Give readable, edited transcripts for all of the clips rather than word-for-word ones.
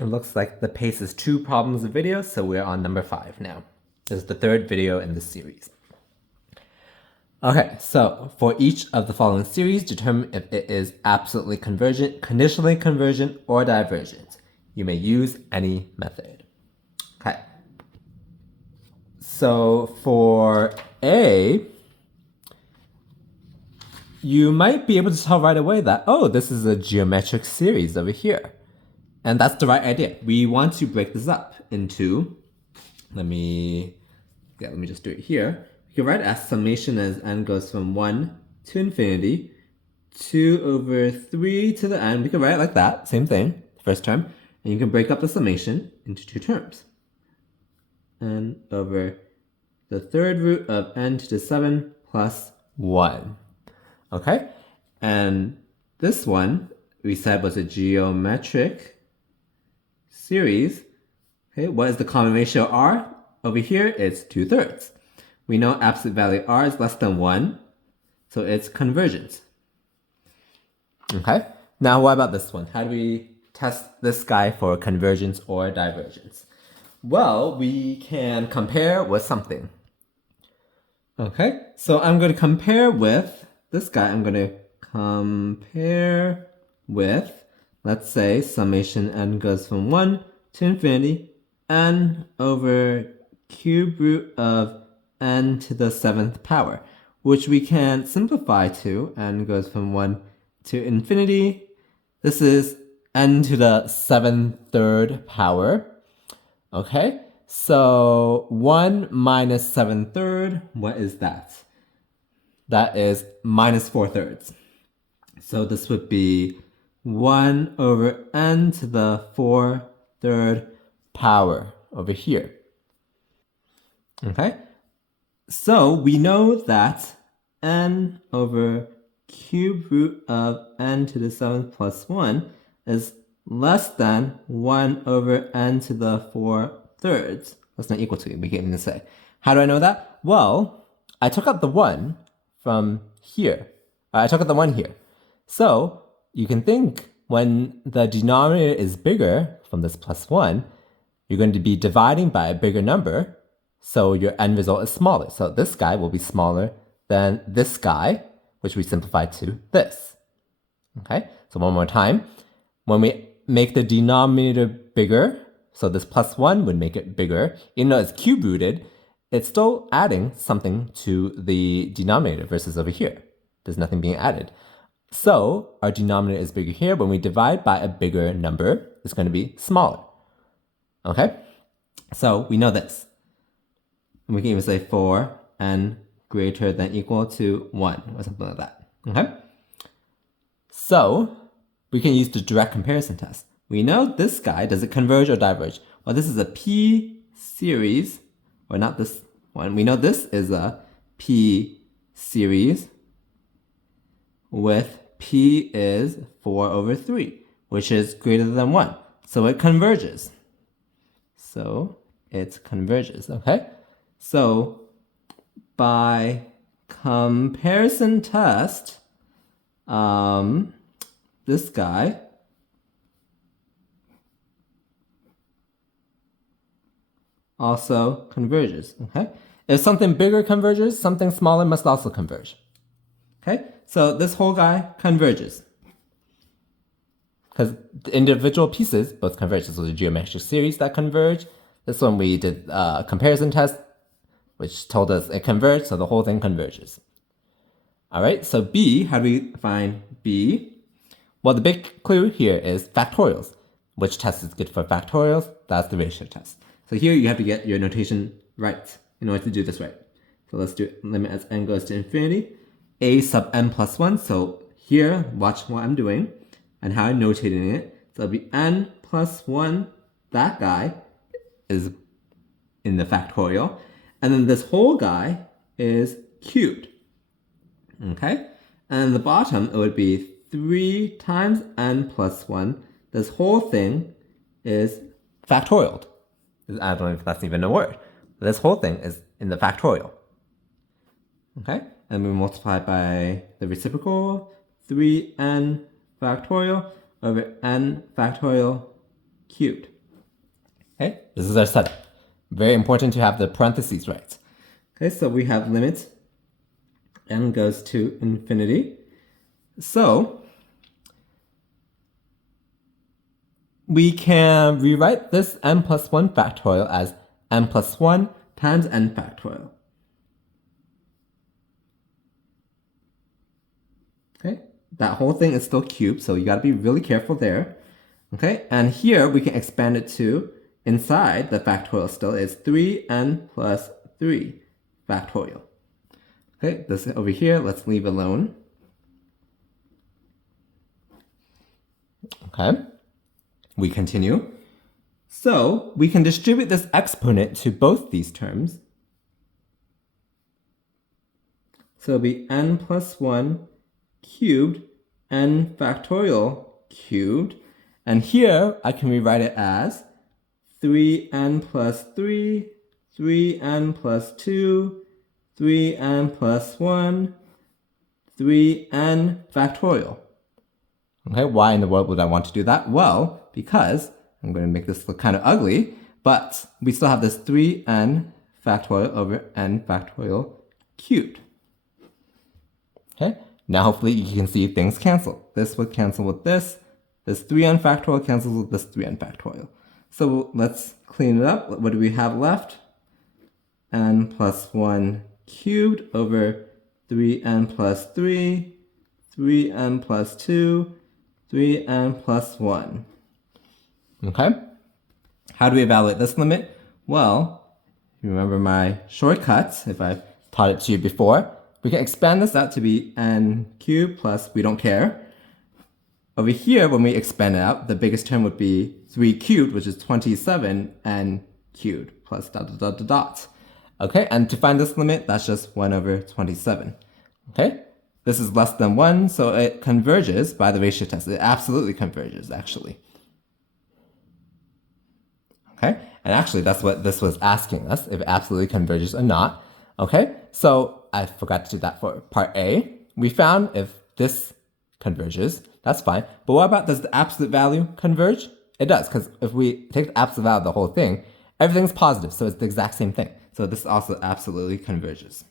It looks like the pace is 2 problems a video, so we're on number 5 now. This is the 3rd video in this series. Okay, so for each of the following series, determine if it is absolutely convergent, conditionally convergent, or divergent. You may use any method. Okay. So for A, you might be able to tell right away that, oh, this is a geometric series over here. And that's the right idea. We want to break this up into, let me just do it here. You can write as summation as n goes from 1 to infinity, 2 over 3 to the n. We can write it like that, same thing, first term. And you can break up the summation into 2 terms. N over the third root of n to the 7 plus 1. Okay? And this one, we said was a geometric series. Okay, what is the common ratio r? Over here, it's 2/3. We know absolute value r is less than 1, so it's convergent. Okay, now what about this one? How do we test this guy for convergence or divergence? Well, we can compare with something. Okay, so I'm going to compare with this guy. I'm going to compare with, let's say, summation n goes from 1 to infinity, n over cube root of n to the 7th power, which we can simplify to n goes from 1 to infinity. This is n to the 7/3 power. Okay, so 1 minus 7/3, what is that? That is minus 4/3. So this would be 1 over n to the 4/3 power over here. Okay, so we know that n over cube root of n to the 7th plus 1 is less than 1 over n to the 4/3. That's not equal to, we can even say. How do I know that? Well, I took out the 1 from here. I took out the 1 here. So you can think when the denominator is bigger from this plus 1, you're going to be dividing by a bigger number, so your end result is smaller. So this guy will be smaller than this guy, which we simplified to this. Okay, so one more time. When we make the denominator bigger, so this plus 1 would make it bigger, even though it's cube rooted, it's still adding something to the denominator versus over here. There's nothing being added. So our denominator is bigger here. When we divide by a bigger number, it's going to be smaller. Okay, so we know this. And we can even say 4n greater than equal to 1 or something like that. Okay, so we can use the direct comparison test. We know this guy, does it converge or diverge? Well, this is a P series, or not this one. We know this is a P series with P is 4 over 3, which is greater than 1. So it converges. Okay? So by comparison test, this guy also converges. Okay? If something bigger converges, something smaller must also converge. Okay? So this whole guy converges. Because the individual pieces both converge. This was a geometric series that converge. This one we did a comparison test, which told us it converged, so the whole thing converges. All right, so B, how do we find B? Well, the big clue here is factorials. Which test is good for factorials? That's the ratio test. So here you have to get your notation right in order to do this right. So let's do limit as n goes to infinity. A sub n plus 1. So here, watch what I'm doing and how I'm notating it. So it'll be n plus 1. That guy is in the factorial. And then this whole guy is cubed. Okay? And the bottom, it would be 3 times n plus 1. This whole thing is factorial. I don't know if that's even a word. This whole thing is in the factorial. Okay? And we multiply by the reciprocal, 3n factorial over n factorial cubed. Okay, this is our setup. Very important to have the parentheses right. Okay, so we have limit n goes to infinity. So we can rewrite this n plus 1 factorial as n plus 1 times n factorial. Okay, that whole thing is still cubed, so you got to be really careful there. Okay, and here we can expand it to, inside the factorial still is 3n plus 3 factorial. Okay, this over here, let's leave alone. Okay, we continue. So we can distribute this exponent to both these terms. So it'll be n plus 1 cubed n factorial cubed. And here I can rewrite it as 3n plus 3, 3n plus 2, 3n plus 1, 3n factorial. Okay, why in the world would I want to do that? Well, because I'm going to make this look kind of ugly, but we still have this 3n factorial over n factorial cubed. Okay, now hopefully you can see things cancel. This would cancel with this. This 3n factorial cancels with this 3n factorial. So let's clean it up. What do we have left? N plus 1 cubed over 3n plus 3, 3n plus 2, 3n plus 1. Okay? How do we evaluate this limit? Well, you remember my shortcuts, if I've taught it to you before. We can expand this out to be n cubed plus, we don't care. Over here, when we expand it out, the biggest term would be 3 cubed, which is 27n cubed plus dot dot dot dot dot. Okay, and to find this limit, that's just 1 over 27. Okay, this is less than 1, so it converges by the ratio test. It absolutely converges, actually. Okay, and actually that's what this was asking us, if it absolutely converges or not. Okay, so I forgot to do that for part A. We found if this converges, that's fine. But what about, does the absolute value converge? It does, because if we take the absolute value of the whole thing, everything's positive, so it's the exact same thing. So this also absolutely converges.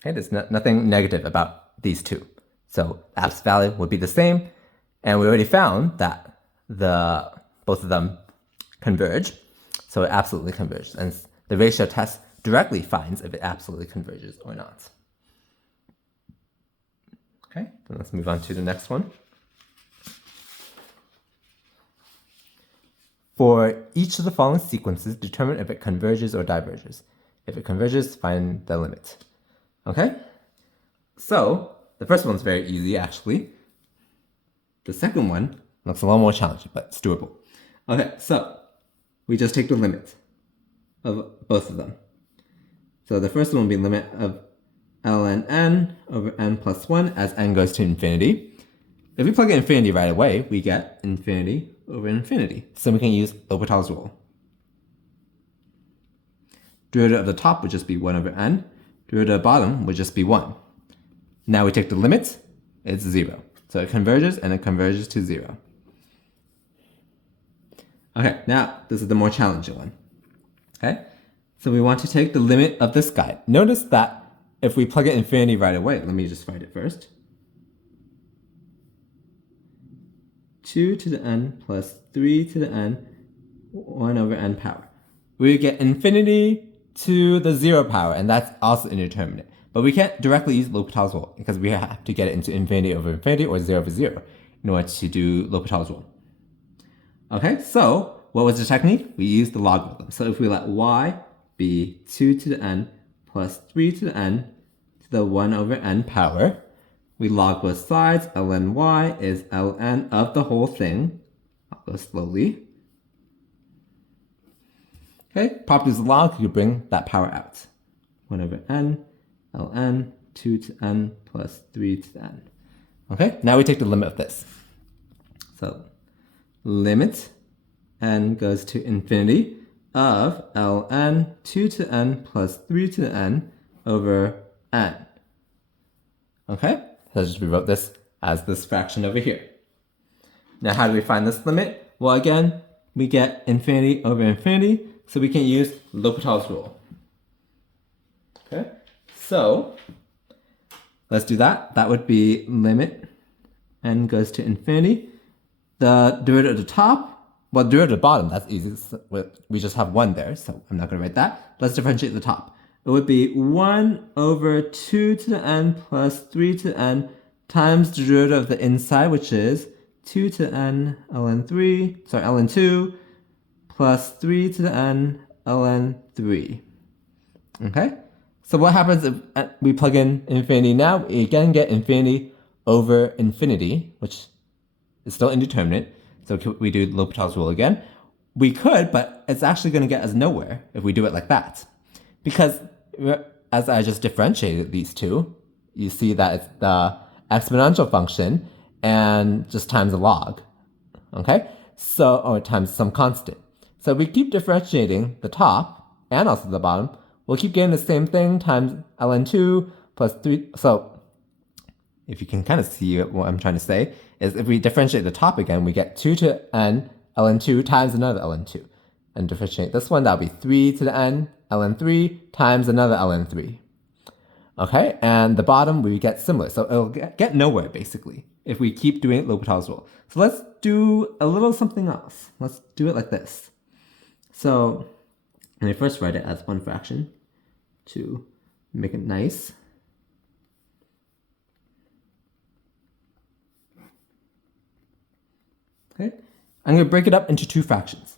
Okay, there's nothing negative about these two. So the absolute value would be the same, and we already found that both of them converge, so it absolutely converges. And the ratio test directly finds if it absolutely converges or not. Okay, then let's move on to the next one. For each of the following sequences, determine if it converges or diverges. If it converges, find the limit. Okay? So, the first one's very easy, actually. The second one looks a little more challenging, but it's doable. Okay, so we just take the limit of both of them. So the first one will be limit of ln n over n plus 1 as n goes to infinity. If we plug in infinity right away, we get infinity over infinity. So we can use L'Hopital's rule. Derivative of the top would just be 1 over n. Derivative of the bottom would just be 1. Now we take the limit, it's 0. So it converges, and it converges to 0. Okay, now this is the more challenging one. Okay, so we want to take the limit of this guy. Notice that if we plug in infinity right away, let me just write it first. 2 to the n plus 3 to the n, 1 over n power. We get infinity to the 0 power, and that's also indeterminate. But we can't directly use L'Hopital's rule, because we have to get it into infinity over infinity or 0 over 0 in order to do L'Hopital's rule. Okay, so what was the technique? We used the logarithm. So if we let y be 2 to the n plus 3 to the n to the 1 over n power, we log both sides. Ln y is ln of the whole thing. I'll go slowly. Okay, properties of log, you bring that power out. 1 over n, ln, 2 to n plus 3 to the n. Okay, now we take the limit of this. So limit n goes to infinity of ln 2 to n plus 3 to the n over n. Okay, so I just rewrote this as this fraction over here. Now how do we find this limit? Well, again, we get infinity over infinity, so we can use L'Hopital's rule. Okay, so let's do that. That would be limit n goes to infinity. The derivative at the top, well, derivative at the bottom, that's easy. We just have 1 there, so I'm not going to write that. Let's differentiate the top. It would be 1 over 2 to the n plus 3 to the n times the derivative of the inside, which is 2 to the n ln 2 plus 3 to the n ln 3. Okay? So what happens if we plug in infinity now? We again get infinity over infinity, which is still indeterminate. So we do L'Hopital's rule again. We could, but it's actually going to get us nowhere if we do it like that. Because as I just differentiated these two, you see that it's the exponential function and just times a log. Okay? So, or times some constant. So if we keep differentiating the top and also the bottom, we'll keep getting the same thing times ln 2 plus 3. So if you can kind of see what I'm trying to say, is if we differentiate the top again, we get 2 to n ln 2 times another ln 2. And differentiate this one, that'll be 3 to the n ln 3 times another ln 3. Okay, and the bottom we get similar. So it'll get nowhere, basically, if we keep doing L'Hopital's rule. So let's do a little something else. Let's do it like this. So let me first write it as one fraction to make it nice. Okay, I'm going to break it up into 2 fractions.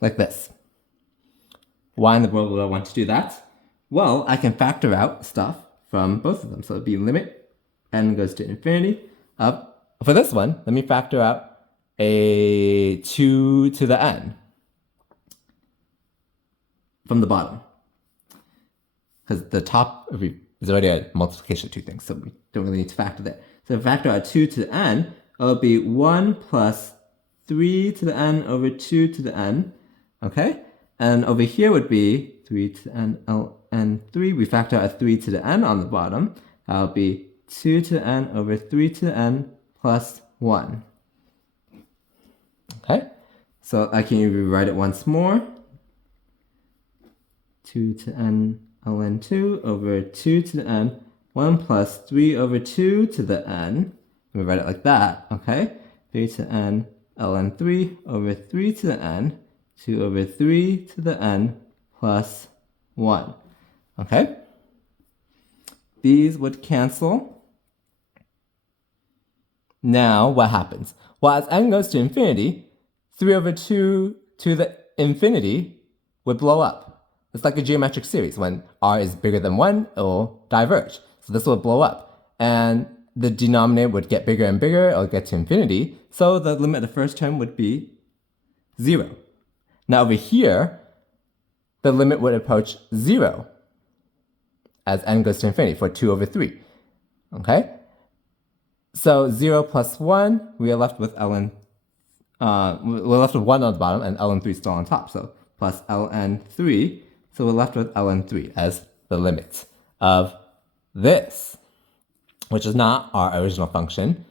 Like this. Why in the world would I want to do that? Well, I can factor out stuff from both of them. So it'd be limit n goes to infinity up. For this one, let me factor out a 2 to the n from the bottom. Because the top is already a multiplication of 2 things, so we don't really need to factor that. So factor out 2 to the n, it'll be 1 plus 3 to the n over 2 to the n. Okay? And over here would be 3 to the n ln 3. We factor out a 3 to the n on the bottom. That'll be 2 to the n over 3 to the n plus 1. Okay? So I can rewrite it once more. 2 to the n ln 2 over 2 to the n. 1 plus 3 over 2 to the n. We write it like that. Okay? 3 to the n ln 3 over 3 to the n. 2 over 3 to the n plus 1. Okay? These would cancel. Now, what happens? Well, as n goes to infinity, 3 over 2 to the infinity would blow up. It's like a geometric series. When r is bigger than 1, it will diverge. So this will blow up. And the denominator would get bigger and bigger. It'll get to infinity. So the limit of the first term would be 0. Now over here, the limit would approach 0 as n goes to infinity for 2 over 3. Okay? So 0 plus 1, we are left with we're left with 1 on the bottom and ln 3 still on top. So plus ln 3. So we're left with ln 3 as the limit of this, which is not our original function.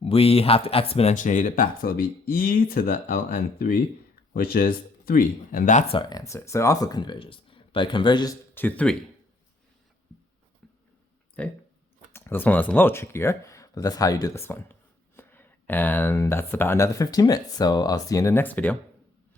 We have to exponentiate it back. So it'll be e to the ln 3, which is 3. And that's our answer. So it also converges, but it converges to 3. Okay? This one was a little trickier, but that's how you do this one. And that's about another 15 minutes. So I'll see you in the next video.